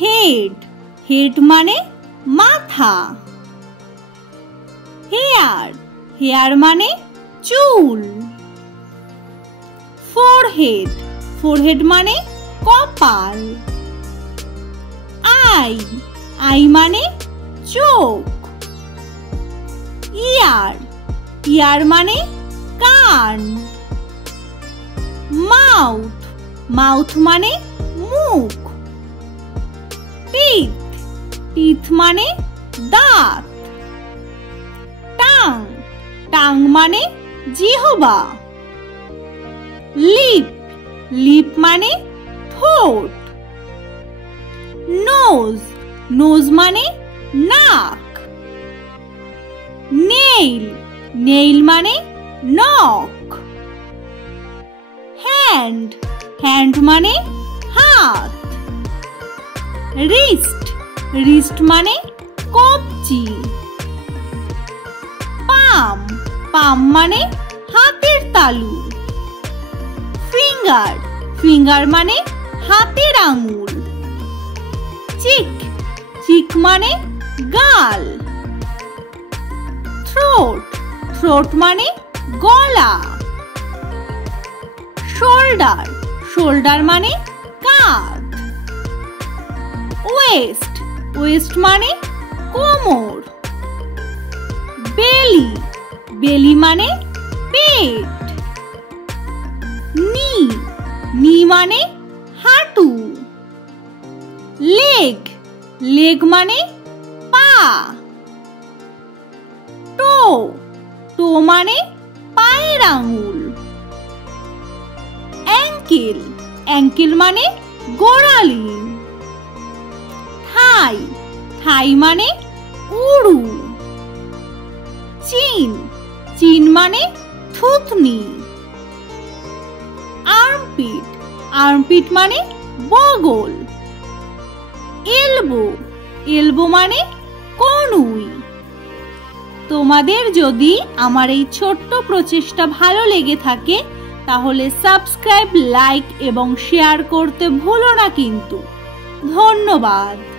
Head, head মানে মাথা। Hair, hair মানে চুল। ফোরহেড, ফোরহেড মানে কপাল। আই, আই মানে চোখ। ইয়ার, ইয়ার মানে কান। মাউথ, মাউথ মানে মুখ। টিথ, টিথ মানে দাঁত। টাং, টাং মানে জিহ্বা। লিপ, লিপ মানে ঠোঁট। নোজ, নোজ মানে নাক। নেইল, নেইল মানে নখ। হ্যান্ড, হ্যান্ড মানে হাত। রিস্ট, রিস্ট মানে কবজি। পাম, পাম মানে হাতের তালু। ফিঙ্গার, ফিঙ্গার মানে হাতের আঙুল। চিক, চিক মানে গাল। থ্রোট, থ্রোট মানে গলা। শোল্ডার, শোল্ডার মানে কাঁধ। ওয়েস্ট, ওয়েস্ট মানে কোমর। বেলি, বেলি মানে পেট। নি, নি মানে হাঁটু। লেগ, লেগ মানে পা। টো, টো মানে পায়ের আঙুল। অ্যাঙ্কেল, অ্যাঙ্কেল মানে গোড়ালি। থাই, থাই মানে উরু। চিন, চিন মানে থুতনি। আর্মপিট, আর্মপিট মানে বগল। এলবো, এলবো মানে কনুই। তোমাদের যদি আমার এই ছোট্ট প্রচেষ্টা ভালো লেগে থাকে তাহলে সাবস্ক্রাইব, লাইক এবং শেয়ার করতে ভুলো না কিন্তু। ধন্যবাদ।